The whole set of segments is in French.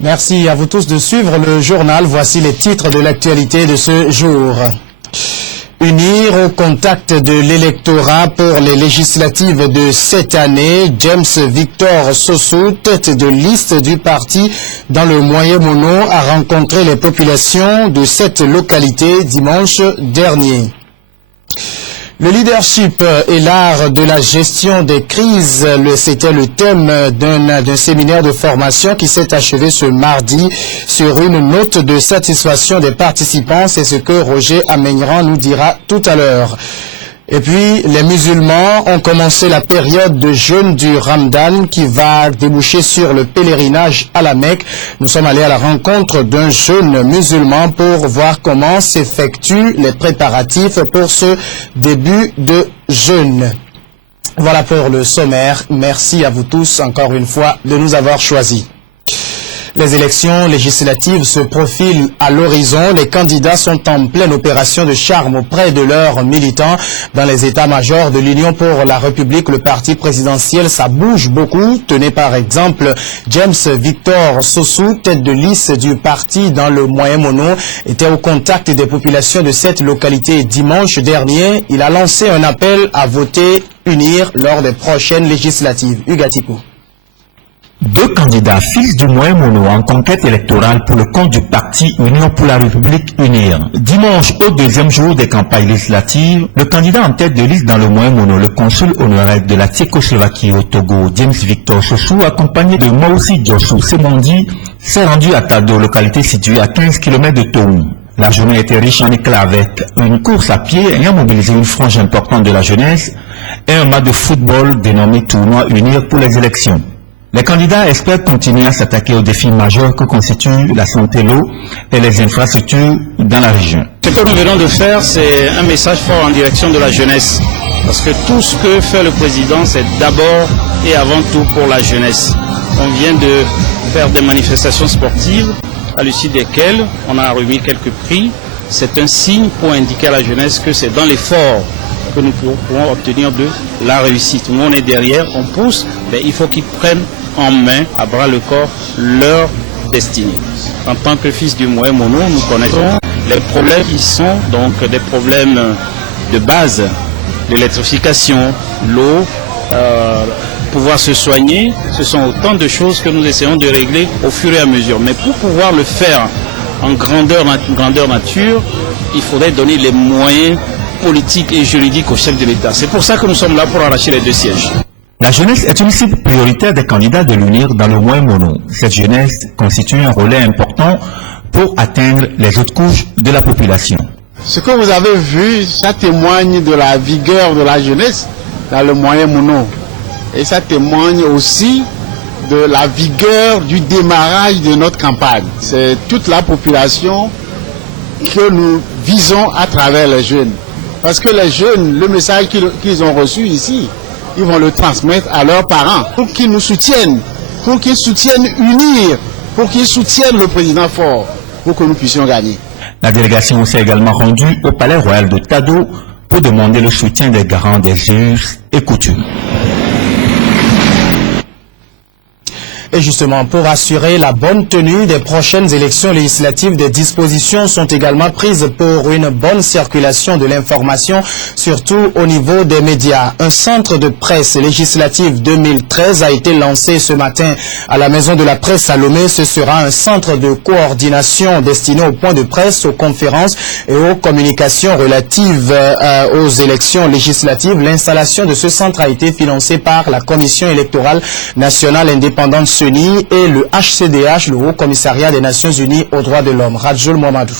Merci à vous tous de suivre le journal. Voici les titres de l'actualité de ce jour. Unir au contact de l'électorat pour les législatives de cette année, James Victor Sossou, tête de liste du parti dans le Moyen-Mono, a rencontré les populations de cette localité dimanche dernier. Le leadership et l'art de la gestion des crises, c'était le thème d'un séminaire de formation qui s'est achevé ce mardi sur une note de satisfaction des participants. C'est ce que Roger Amenyran nous dira tout à l'heure. Et puis, les musulmans ont commencé la période de jeûne du Ramadan qui va déboucher sur le pèlerinage à la Mecque. Nous sommes allés à la rencontre d'un jeune musulman pour voir comment s'effectuent les préparatifs pour ce début de jeûne. Voilà pour le sommaire. Merci à vous tous encore une fois de nous avoir choisis. Les élections législatives se profilent à l'horizon. Les candidats sont en pleine opération de charme auprès de leurs militants. Dans les états-majors de l'Union pour la République, le parti présidentiel, ça bouge beaucoup. Tenez par exemple James Victor Sossou, tête de liste du parti dans le Moyen-Mono, était au contact des populations de cette localité dimanche dernier. Il a lancé un appel à voter unir lors des prochaines législatives. Hugatiko. Deux candidats fils du Moyen-Mono en conquête électorale pour le compte du parti Union pour la République Unir. Dimanche, au deuxième jour des campagnes législatives, le candidat en tête de liste dans le Moyen-Mono, le consul honoraire de la Tchécoslovaquie au Togo, James Victor Sossou, accompagné de Maoussi Djossou Semondi, s'est rendu à Tado, localité située à 15 km de Togo. La journée était riche en éclats avec une course à pied ayant mobilisé une frange importante de la jeunesse et un match de football dénommé Tournoi Unir pour les élections. Les candidats espèrent continuer à s'attaquer aux défis majeurs que constituent la santé, l'eau et les infrastructures dans la région. Ce que nous venons de faire, c'est un message fort en direction de la jeunesse. Parce que tout ce que fait le président, c'est d'abord et avant tout pour la jeunesse. On vient de faire des manifestations sportives à l'issue desquelles on a remis quelques prix. C'est un signe pour indiquer à la jeunesse que c'est dans l'effort que nous pourrons obtenir de la réussite. Nous, on est derrière, on pousse, mais il faut qu'ils prennent en main, à bras le corps, leur destinée. En tant que fils du Moyen-Mono, nous connaissons les problèmes qui sont donc des problèmes de base, l'électrification, l'eau, pouvoir se soigner. Ce sont autant de choses que nous essayons de régler au fur et à mesure. Mais pour pouvoir le faire en grandeur nature, il faudrait donner les moyens politiques et juridiques au chef de l'État. C'est pour ça que nous sommes là pour arracher les deux sièges. La jeunesse est une cible prioritaire des candidats de l'UNIR dans le Moyen-Mono. Cette jeunesse constitue un relais important pour atteindre les autres couches de la population. Ce que vous avez vu, ça témoigne de la vigueur de la jeunesse dans le Moyen-Mono. Et ça témoigne aussi de la vigueur du démarrage de notre campagne. C'est toute la population que nous visons à travers les jeunes. Parce que les jeunes, le message qu'ils ont reçu ici, ils vont le transmettre à leurs parents pour qu'ils nous soutiennent, pour qu'ils soutiennent UNIR, pour qu'ils soutiennent le président fort, pour que nous puissions gagner. La délégation s'est également rendue au palais royal de Tado pour demander le soutien des garants des us et coutumes. Et justement, pour assurer la bonne tenue des prochaines élections législatives, des dispositions sont également prises pour une bonne circulation de l'information, surtout au niveau des médias. Un centre de presse législative 2013 a été lancé ce matin à la Maison de la Presse à Lomé. Ce sera un centre de coordination destiné aux points de presse, aux conférences et aux communications relatives aux élections législatives. L'installation de ce centre a été financée par la Commission électorale nationale indépendante et le HCDH, le Haut Commissariat des Nations Unies aux droits de l'homme. Radjoul Mohamedou.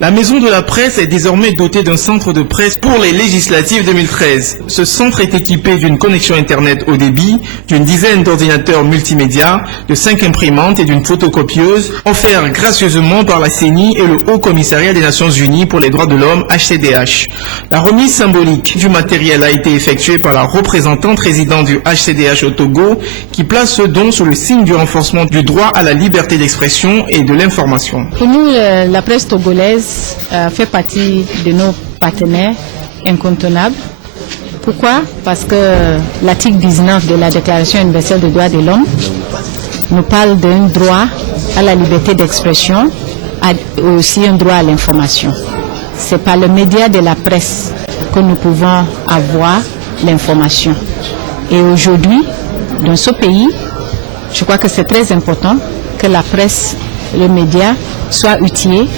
La Maison de la Presse est désormais dotée d'un centre de presse pour les législatives 2013. Ce centre est équipé d'une connexion Internet haut débit, d'une dizaine d'ordinateurs multimédia, de 5 imprimantes et d'une photocopieuse, offerts gracieusement par la CENI et le Haut Commissariat des Nations Unies pour les droits de l'homme, HCDH. La remise symbolique du matériel a été effectuée par la représentante résidente du HCDH au Togo, qui place ce don sous le signe du renforcement du droit à la liberté d'expression et de l'information. Pour nous, la presse togolaise fait partie de nos partenaires incontournables. Pourquoi? Parce que l'article 19 de la Déclaration universelle des droits de l'homme nous parle d'un droit à la liberté d'expression, aussi un droit à l'information. C'est par le média de la presse que nous pouvons avoir l'information. Et aujourd'hui, dans ce pays, je crois que c'est très important que la presse, le média, soit outillé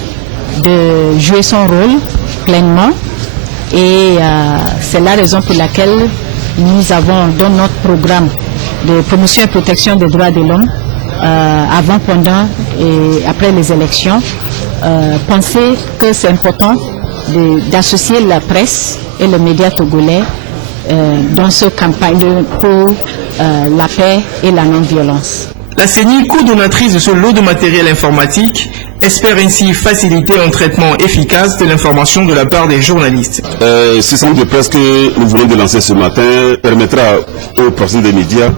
de jouer son rôle pleinement. Et c'est la raison pour laquelle nous avons dans notre programme de promotion et protection des droits de l'homme, avant, pendant et après les élections, pensé que c'est important d'associer la presse et le média togolais dans ce campagne pour la paix et la non-violence. La CENI, co-donatrice de ce lot de matériel informatique, espère ainsi faciliter un traitement efficace de l'information de la part des journalistes. Ce centre de presse que nous venons de lancer ce matin permettra aux professionnels des médias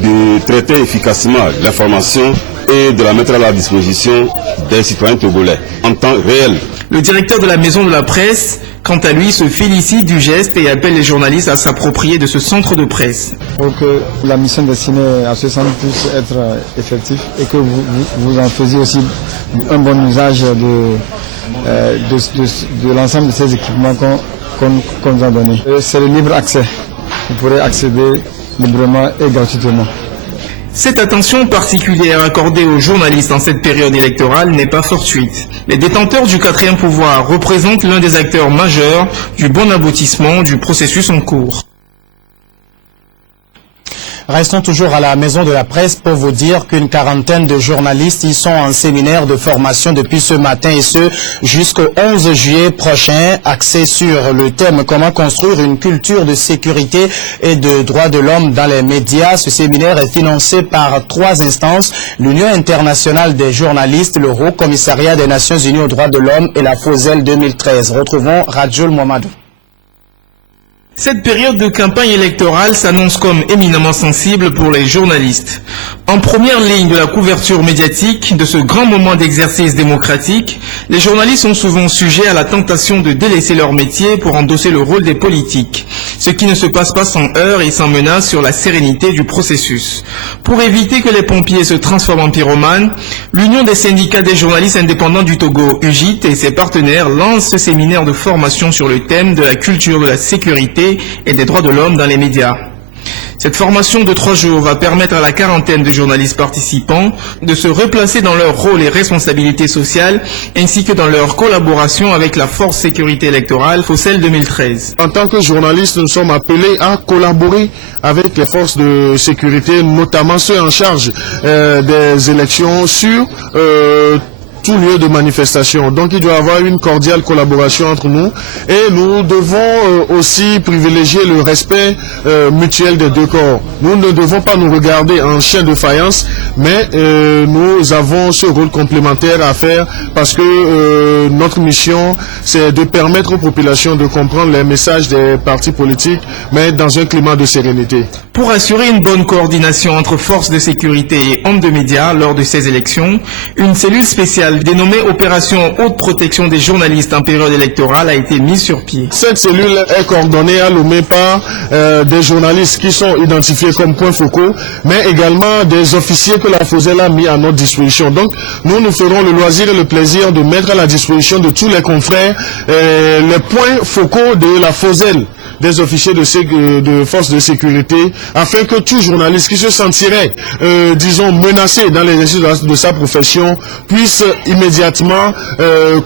de traiter efficacement l'information et de la mettre à la disposition des citoyens togolais en temps réel. Le directeur de la Maison de la Presse, quant à lui, se félicite du geste et appelle les journalistes à s'approprier de ce centre de presse. Pour que la mission destinée à ce centre puisse être effective et que vous en faisiez aussi un bon usage de l'ensemble de ces équipements qu'on nous a donnés. C'est le libre accès. Vous pourrez accéder librement et gratuitement. Cette attention particulière accordée aux journalistes en cette période électorale n'est pas fortuite. Les détenteurs du 4e pouvoir représentent l'un des acteurs majeurs du bon aboutissement du processus en cours. Restons toujours à la Maison de la Presse pour vous dire qu'une quarantaine de journalistes y sont en séminaire de formation depuis ce matin et ce jusqu'au 11 juillet prochain, axé sur le thème « Comment construire une culture de sécurité et de droits de l'homme dans les médias ». Ce séminaire est financé par 3 instances, l'Union internationale des journalistes, le Haut Commissariat des Nations Unies aux droits de l'homme et la FOSEL 2013. Retrouvons Radjoul Mohamedou. Cette période de campagne électorale s'annonce comme éminemment sensible pour les journalistes. En première ligne de la couverture médiatique de ce grand moment d'exercice démocratique, les journalistes sont souvent sujets à la tentation de délaisser leur métier pour endosser le rôle des politiques, ce qui ne se passe pas sans heurts et sans menace sur la sérénité du processus. Pour éviter que les pompiers se transforment en pyromanes, l'Union des syndicats des journalistes indépendants du Togo, UJIT, et ses partenaires lancent ce séminaire de formation sur le thème de la culture de la sécurité et des droits de l'homme dans les médias. Cette formation de 3 jours va permettre à la quarantaine de journalistes participants de se replacer dans leur rôle et responsabilités sociales ainsi que dans leur collaboration avec la force sécurité électorale FOSEL 2013. En tant que journalistes, nous sommes appelés à collaborer avec les forces de sécurité, notamment ceux en charge des élections sur tout lieu de manifestation. Donc il doit y avoir une cordiale collaboration entre nous et nous devons aussi privilégier le respect mutuel des 2 corps. Nous ne devons pas nous regarder en chien de faïence, mais nous avons ce rôle complémentaire à faire parce que notre mission c'est de permettre aux populations de comprendre les messages des partis politiques, mais dans un climat de sérénité. Pour assurer une bonne coordination entre forces de sécurité et hommes de médias lors de ces élections, une cellule spéciale dénommée Opération Haute Protection des journalistes en période électorale a été mise sur pied. Cette cellule est coordonnée à Lomé par des journalistes qui sont identifiés comme points focaux, mais également des officiers que la FOSEL a mis à notre disposition. Donc nous ferons le loisir et le plaisir de mettre à la disposition de tous les confrères les points focaux de la FOSEL, des officiers de forces de sécurité, afin que tout journaliste qui se sentirait, disons, menacé dans l'exercice de sa profession puisse immédiatement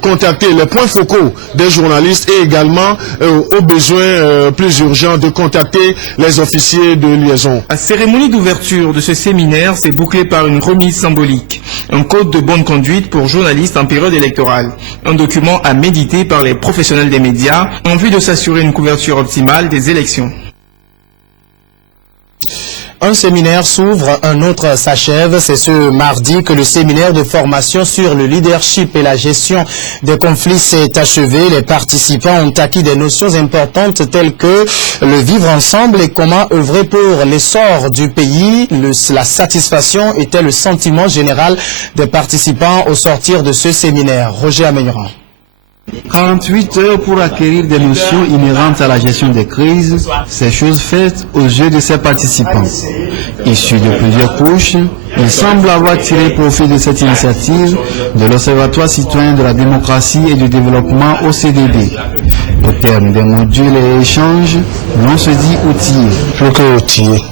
contacter les points focaux des journalistes et également, au besoin plus urgent, de contacter les officiers de liaison. La cérémonie d'ouverture de ce séminaire s'est bouclée par une remise symbolique, un code de bonne conduite pour journalistes en période électorale, un document à méditer par les professionnels des médias en vue de s'assurer une couverture optimale des élections. Un séminaire s'ouvre, un autre s'achève. C'est ce mardi que le séminaire de formation sur le leadership et la gestion des conflits s'est achevé. Les participants ont acquis des notions importantes telles que le vivre ensemble et comment œuvrer pour l'essor du pays. La satisfaction était le sentiment général des participants au sortir de ce séminaire. Roger Améniran. 48 heures pour acquérir des notions inhérentes à la gestion des crises, c'est chose faite aux yeux de ces participants. Issus de plusieurs couches, Il semble avoir tiré profit de cette initiative de l'Observatoire citoyen de la démocratie et du développement OCDD. Au terme des modules et échanges, l'on se dit outillé. Plus que outillé,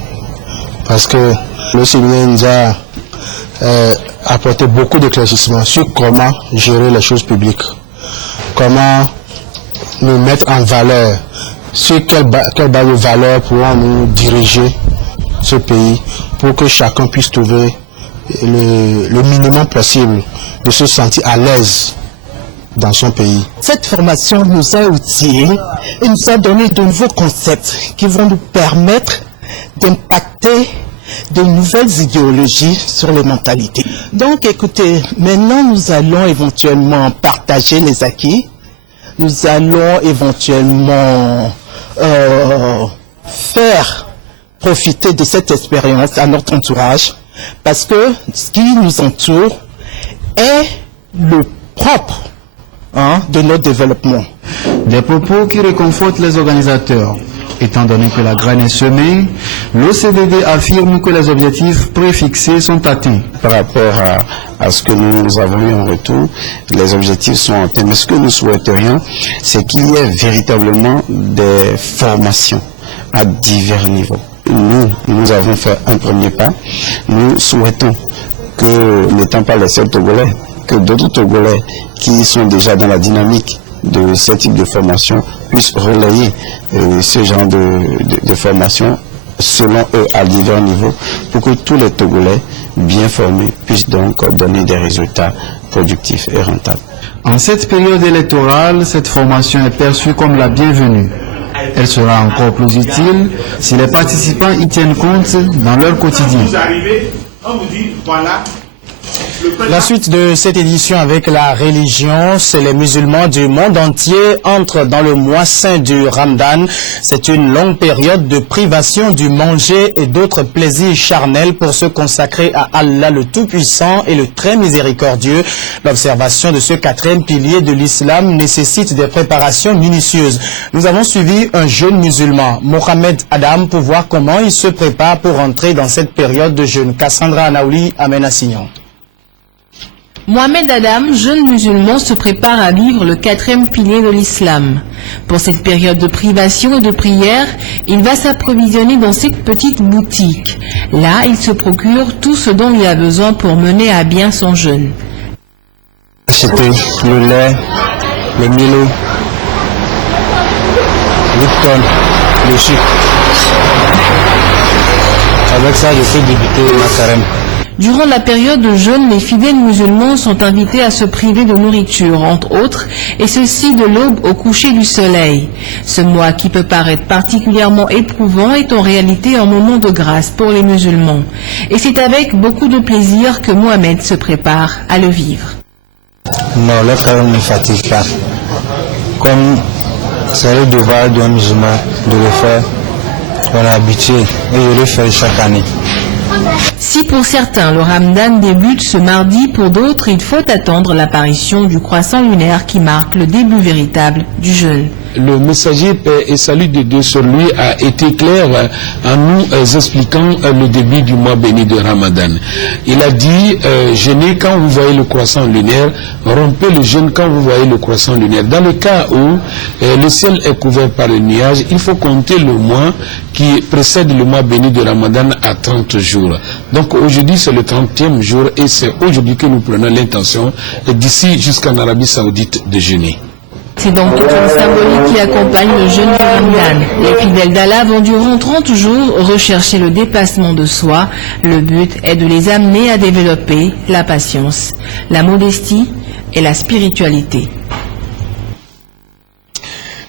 parce que le séminaire nous a apporté beaucoup d'éclaircissements sur comment gérer les choses publiques, comment nous mettre en valeur, sur quelle base de valeur pourrons nous diriger ce pays pour que chacun puisse trouver le minimum possible de se sentir à l'aise dans son pays. Cette formation nous a outillés et nous a donné de nouveaux concepts qui vont nous permettre d'impacter de nouvelles idéologies sur les mentalités. Donc écoutez, maintenant nous allons éventuellement partager les acquis, nous allons éventuellement faire profiter de cette expérience à notre entourage, parce que ce qui nous entoure est le propre de notre développement. Des propos qui réconfortent les organisateurs. Étant donné que la graine est semée, l'OCDD affirme que les objectifs préfixés sont atteints. Par rapport à ce que nous avons eu en retour, les objectifs sont atteints. Mais ce que nous souhaiterions, c'est qu'il y ait véritablement des formations à divers niveaux. Nous avons fait un premier pas. Nous souhaitons que, n'étant pas les seuls Togolais, que d'autres Togolais qui sont déjà dans la dynamique de ce type de formation puissent relayer ce genre de formation selon eux à divers niveaux pour que tous les Togolais bien formés puissent donc donner des résultats productifs et rentables. En cette période électorale, cette formation est perçue comme la bienvenue. Elle sera encore plus utile si les participants y tiennent compte dans leur quotidien. Vous arrivez, on vous dit, voilà. La suite de cette édition avec la religion, c'est les musulmans du monde entier entrent dans le mois saint du Ramadan. C'est une longue période de privation du manger et d'autres plaisirs charnels pour se consacrer à Allah le Tout-Puissant et le Très Miséricordieux. L'observation de ce quatrième pilier de l'islam nécessite des préparations minutieuses. Nous avons suivi un jeune musulman, Mohamed Adam, pour voir comment il se prépare pour entrer dans cette période de jeûne. Cassandra Anaouli amène à Signon. Mohamed Adam, jeune musulman, se prépare à vivre le quatrième pilier de l'islam. Pour cette période de privation et de prière, il va s'approvisionner dans cette petite boutique. Là, il se procure tout ce dont il a besoin pour mener à bien son jeûne. Acheter le lait, le Milo, Lipton, le sucre. Avec ça, je peux débuter ma carême. Durant la période de jeûne, les fidèles musulmans sont invités à se priver de nourriture, entre autres, et ceci de l'aube au coucher du soleil. Ce mois qui peut paraître particulièrement éprouvant est en réalité un moment de grâce pour les musulmans. Et c'est avec beaucoup de plaisir que Mohamed se prépare à le vivre. Non, le carême ne fatigue pas. Comme c'est le devoir d'un musulman de le faire, on est habitué et je le fais chaque année. Si pour certains le Ramadan débute ce mardi, pour d'autres il faut attendre l'apparition du croissant lunaire qui marque le début véritable du jeûne. Le messager, paix et salut de Dieu sur lui, a été clair en nous expliquant le début du mois béni de Ramadan. Il a dit, jeûnez quand vous voyez le croissant lunaire, rompez le jeûne quand vous voyez le croissant lunaire. Dans le cas où le ciel est couvert par le nuage, il faut compter le mois qui précède le mois béni de Ramadan à 30 jours. Donc aujourd'hui c'est le 30e jour et c'est aujourd'hui que nous prenons l'intention d'ici jusqu'en Arabie Saoudite de jeûner. C'est donc toute une symbolique qui accompagne le jeûne du Ramadan. Les fidèles d'Allah vont durant 30 jours rechercher le dépassement de soi. Le but est de les amener à développer la patience, la modestie et la spiritualité.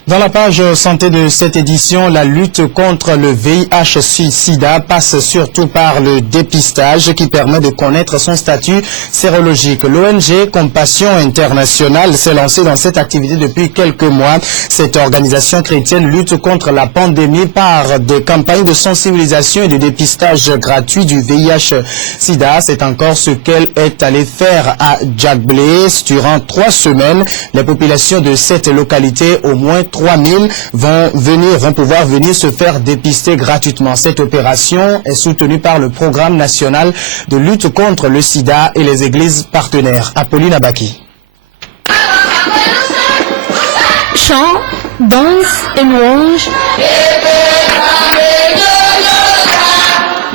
Dans la page santé de cette édition, la lutte contre le VIH-Sida passe surtout par le dépistage qui permet de connaître son statut sérologique. L'ONG Compassion Internationale s'est lancée dans cette activité depuis quelques mois. Cette organisation chrétienne lutte contre la pandémie par des campagnes de sensibilisation et de dépistage gratuit du VIH-Sida. C'est encore ce qu'elle est allée faire à Djagblé. Durant 3 semaines, les populations de cette localité, au moins 3 3000 vont pouvoir venir se faire dépister gratuitement. Cette opération est soutenue par le Programme national de lutte contre le sida et les églises partenaires. Apolline Abaki. Chants, danse et louanges.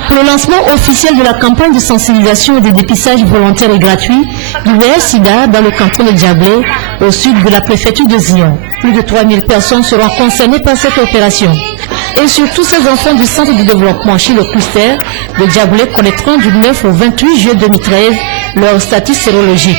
Pour le lancement officiel de la campagne de sensibilisation et de dépistage volontaire et gratuit du VIH-Sida dans le canton de Djablé, au sud de la préfecture de Zion. Plus de 3000 personnes seront concernées par cette opération. Et surtout, ces enfants du centre de développement chez le cluster de Djablé connaîtront du 9 au 28 juillet 2013 leur statut sérologique.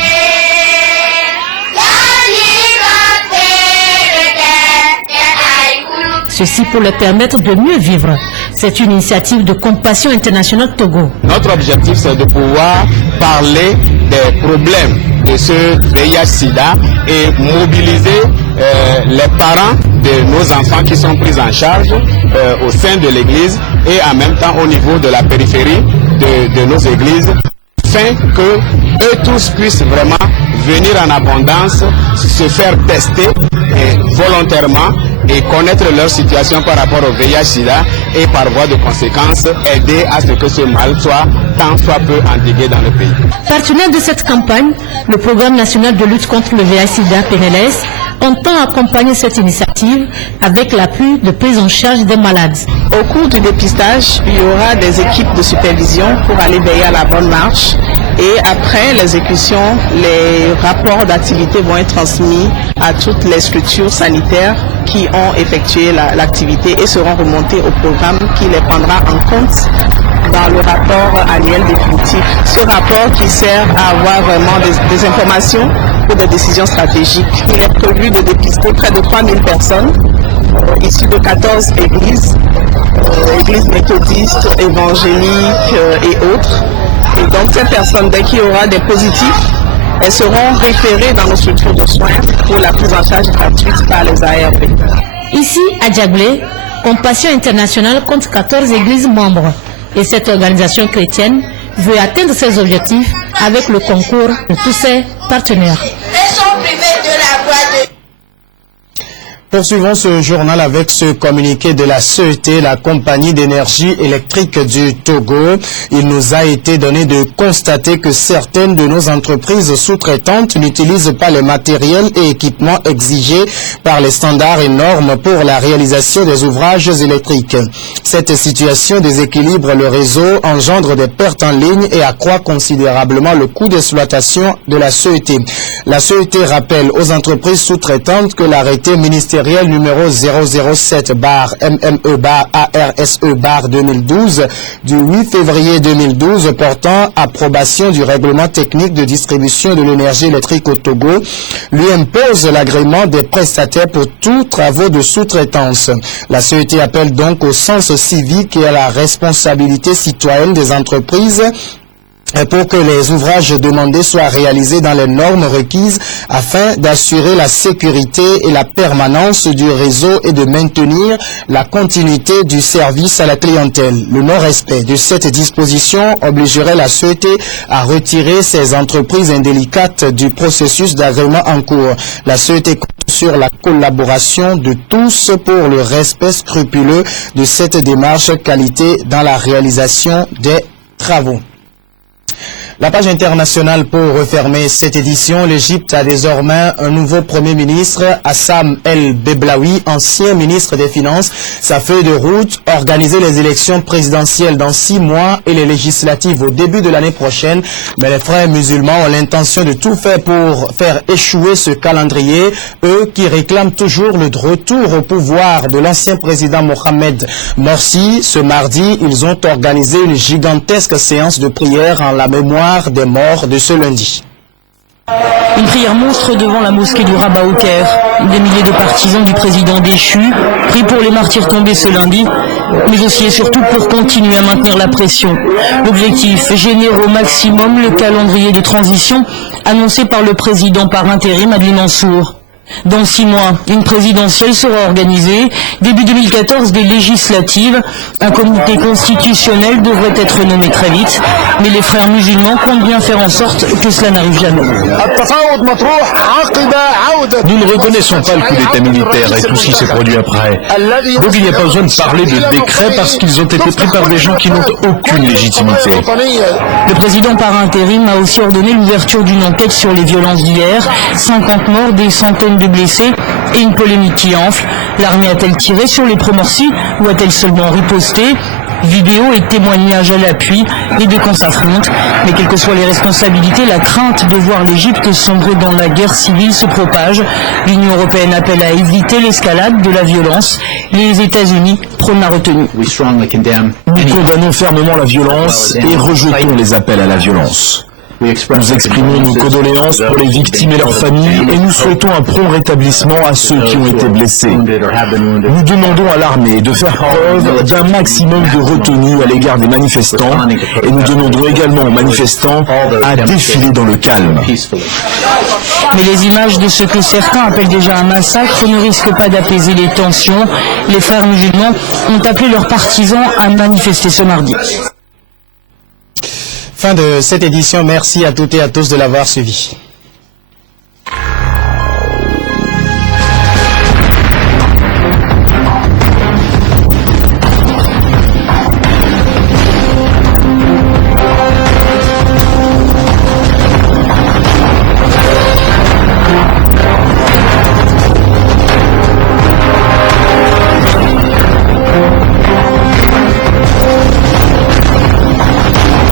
Ceci pour leur permettre de mieux vivre. C'est une initiative de Compassion Internationale Togo. Notre objectif, c'est de pouvoir parler des problèmes de ce VIH-Sida et mobiliser les parents de nos enfants qui sont pris en charge au sein de l'Église et en même temps au niveau de la périphérie de nos églises, afin que eux tous puissent vraiment venir en abondance, se faire tester volontairement et connaître leur situation par rapport au VIH-Sida et par voie de conséquence aider à ce que ce mal soit tant soit peu endigué dans le pays. Partenaire de cette campagne, le Programme national de lutte contre le VIH-Sida PNLS entend accompagner cette initiative avec l'appui de prise en charge des malades. Au cours du dépistage, il y aura des équipes de supervision pour aller veiller à la bonne marche. Et après l'exécution, les rapports d'activité vont être transmis à toutes les structures sanitaires qui ont effectué l'activité et seront remontés au programme qui les prendra en compte dans le rapport annuel définitif. Ce rapport qui sert à avoir vraiment des informations pour des décisions stratégiques. Il est prévu de dépister près de 3000 personnes issues de 14 églises, églises méthodistes, évangéliques et autres. Et donc ces personnes, dès qu'il y aura des positifs, elles seront référées dans nos structures de soins pour la prise en charge gratuite par les ARP. Ici, à Djablé, Compassion Internationale compte 14 églises membres. Et cette organisation chrétienne veut atteindre ses objectifs avec le concours de tous ses partenaires. Poursuivons ce journal avec ce communiqué de la CET, la compagnie d'énergie électrique du Togo. Il nous a été donné de constater que certaines de nos entreprises sous-traitantes n'utilisent pas les matériels et équipements exigés par les standards et normes pour la réalisation des ouvrages électriques. Cette situation déséquilibre le réseau, engendre des pertes en ligne et accroît considérablement le coût d'exploitation de la CET. La CET rappelle aux entreprises sous-traitantes que l'arrêté ministériel numéro 007/MME/ARSE/2012 du 8 février 2012 portant approbation du règlement technique de distribution de l'énergie électrique au Togo lui impose l'agrément des prestataires pour tous travaux de sous-traitance. La CET appelle donc au sens civique et à la responsabilité citoyenne des entreprises pour que les ouvrages demandés soient réalisés dans les normes requises afin d'assurer la sécurité et la permanence du réseau et de maintenir la continuité du service à la clientèle. Le non-respect de cette disposition obligerait la CET à retirer ces entreprises indélicates du processus d'agrément en cours. La CET compte sur la collaboration de tous pour le respect scrupuleux de cette démarche qualité dans la réalisation des travaux. La page internationale pour refermer cette édition, l'Égypte a désormais un nouveau Premier ministre, Hassam El-Beblaoui, ancien ministre des Finances. Sa feuille de route, organiser les élections présidentielles dans 6 mois et les législatives au début de l'année prochaine. Mais les frères musulmans ont l'intention de tout faire pour faire échouer ce calendrier, eux qui réclament toujours le retour au pouvoir de l'ancien président Mohamed Morsi. Ce mardi, ils ont organisé une gigantesque séance de prière en la mémoire des morts de ce lundi. Une prière monstre devant la mosquée du Rabat au Caire. Des milliers de partisans du président déchu, pris pour les martyrs tombés ce lundi, mais aussi et surtout pour continuer à maintenir la pression. L'objectif, générer au maximum le calendrier de transition annoncé par le président par intérim Adli Mansour. Dans 6 mois, une présidentielle sera organisée. Début 2014, des législatives. Un comité constitutionnel devrait être nommé très vite. Mais les frères musulmans comptent bien faire en sorte que cela n'arrive jamais. Nous ne reconnaissons pas le coup d'État militaire et tout ce qui s'est produit après. Donc il n'y a pas besoin de parler de décret parce qu'ils ont été pris par des gens qui n'ont aucune légitimité. Le président par intérim a aussi ordonné l'ouverture d'une enquête sur les violences d'hier. 50 morts, des centaines de blessés et une polémique qui enfle. L'armée a-t-elle tiré sur les pro-Morsi ou a-t-elle seulement riposté? Vidéos et témoignages à l'appui, les deux camps s'affrontent. Mais quelles que soient les responsabilités, la crainte de voir l'Égypte sombrer dans la guerre civile se propage. L'Union européenne appelle à éviter l'escalade de la violence. Les États-Unis prônent la retenue. Nous condamnons fermement la violence et rejetons les appels à la violence. Nous exprimons nos condoléances pour les victimes et leurs familles et nous souhaitons un prompt rétablissement à ceux qui ont été blessés. Nous demandons à l'armée de faire preuve d'un maximum de retenue à l'égard des manifestants et nous demandons également aux manifestants à défiler dans le calme. Mais les images de ce que certains appellent déjà un massacre ne risquent pas d'apaiser les tensions. Les frères musulmans ont appelé leurs partisans à manifester ce mardi. Fin de cette édition, merci à toutes et à tous de l'avoir suivi.